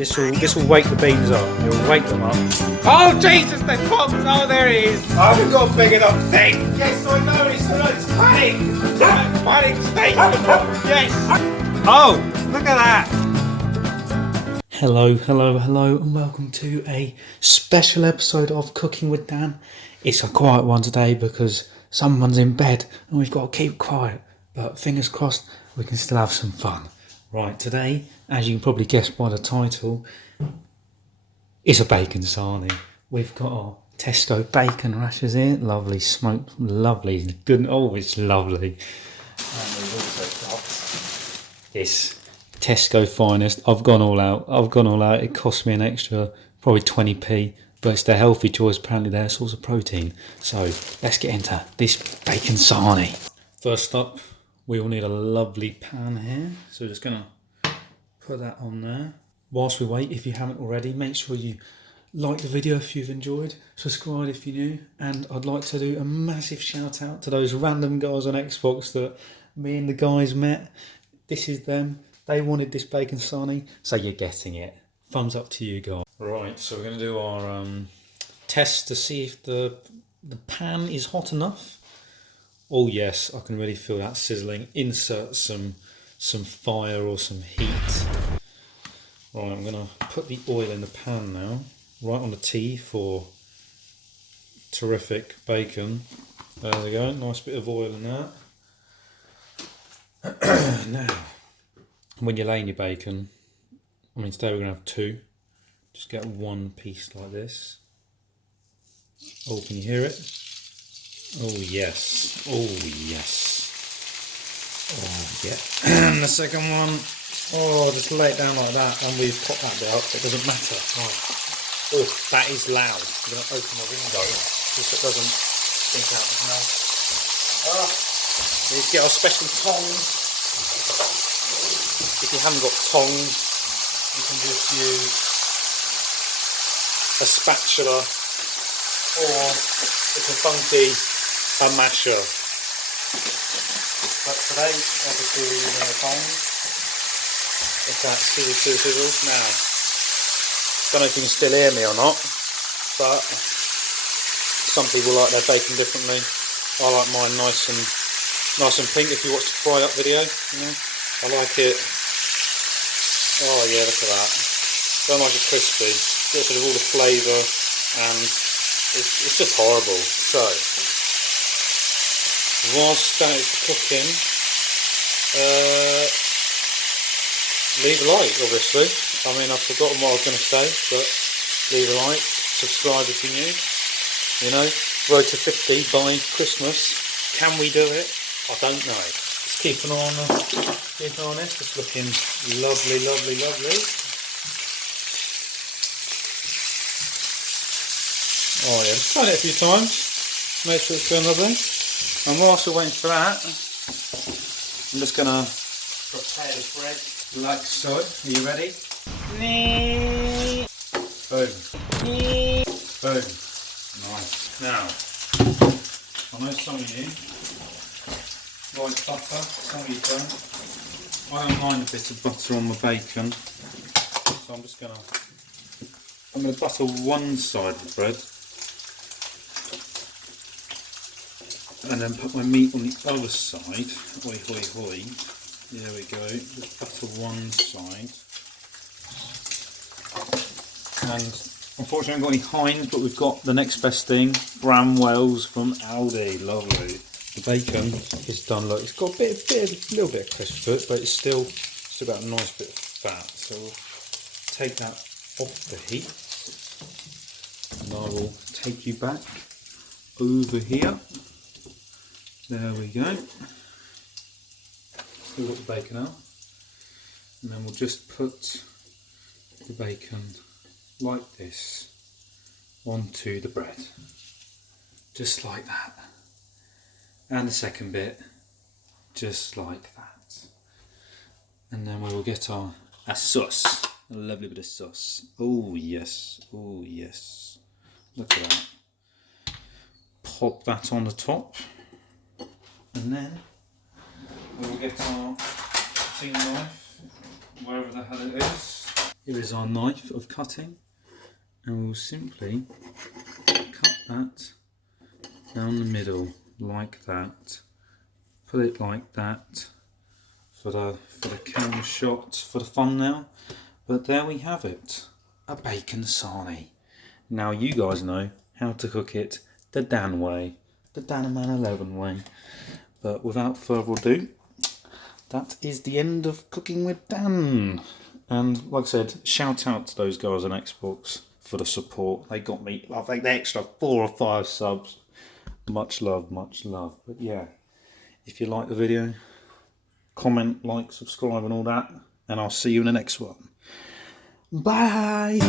This will wake the beans up. It will wake them up. Oh Jesus! They popped! Oh, there it is! Oh, we've got a big enough thing. Yes, I know. It's panic. Panic station. Yes. Oh, look at that. Hello, and welcome to a special episode of Cooking with Dan. It's a quiet one today because someone's in bed and we've got to keep quiet. But fingers crossed, we can still have some fun. Right, today, as you can probably guess by the title, it's a bacon sarnie. We've got our Tesco bacon rashers here, lovely smoked, lovely, good. Oh, it's lovely. And we've also got this Tesco finest. I've gone all out. It cost me an extra probably 20p, but it's the healthy choice. Apparently, they're a source of protein. So let's get into this bacon sarnie. First up, we will need a lovely pan here. So we're just gonna put that on there. Whilst we wait, if you haven't already, make sure you like the video if you've enjoyed, subscribe if you're new, and I'd like to do a massive shout out to those random guys on Xbox that me and the guys met. This is them. They wanted this bacon sarnie, so you're getting it. Thumbs up to you guys. Right, so we're going to do our test to see if the pan is hot enough. Oh yes, I can really feel that sizzling. Insert some fire or some heat. Right, I'm going to put the oil in the pan now. Right on the T for terrific bacon. There we go, nice bit of oil in that. Now, when you're laying your bacon, I mean today we're going to have two. Just get one piece like this. Oh, can you hear it? Oh yes, oh yes. Oh yeah. And the second one, oh, just lay it down like that and we've popped that bit up, it doesn't matter. Oh, oh, that is loud. I'm going to open my window just so it doesn't stink out the house. Ah, we need to get our special tongs. If you haven't got tongs, you can just use a spatula or, if you're funky, a masher. But today, obviously, we're using the tongs. If that sizzle. Now, don't know if you can still hear me or not, but some people like their bacon differently. I like mine nice and pink. If you watch the fry up video, you know, I like it. Oh yeah, look at that. Don't like it crispy. Gets rid of all the flavour, and it's just horrible. So, whilst that is cooking, leave a like, obviously. I mean, I've forgotten what I was going to say, but leave a like, subscribe if you're new. You know, road to 50 by Christmas. Can we do it? I don't know. Let's keep an eye on this. It's looking lovely. Oh yeah, just try it a few times. Make sure it's going lovely. And whilst we're waiting for that, I'm just going to prepare the bread like so. Are you ready? Boom. Boom. Nice. Now, I know some of you like butter, some of you don't. I don't mind a bit of butter on my bacon, so I'm going to butter one side of the bread and then put my meat on the other side. Hoi hoi hoi. There we go. Just butter one side. And unfortunately, I haven't got any Heinz, but we've got the next best thing, Bramwell's from Aldi. Lovely. The bacon is done. Look, it's got a little bit of crisp to it, but it's still got a nice bit of fat. So we'll take that off the heat, and I will take you back over here. There we go. Still got the bacon out, and then we'll just put the bacon like this onto the bread, just like that, and the second bit just like that, and then we will get our sauce, a lovely bit of sauce. Oh yes, look at that. Pop that on the top, and then we will get our clean knife, wherever the hell it is. here is our knife of cutting, and we'll simply cut that down the middle like that. Put it like that for the camera shot, for the thumbnail. But there we have it, a bacon sarnie. Now you guys know how to cook it the Dan way, the Danaman 11 way. But without further ado, that is the end of Cooking with Dan. And like I said, shout out to those guys on Xbox for the support. They got me, I think, the extra 4 or 5 subs. Much love, much love. But yeah, if you like the video, comment, like, subscribe and all that. And I'll see you in the next one. Bye!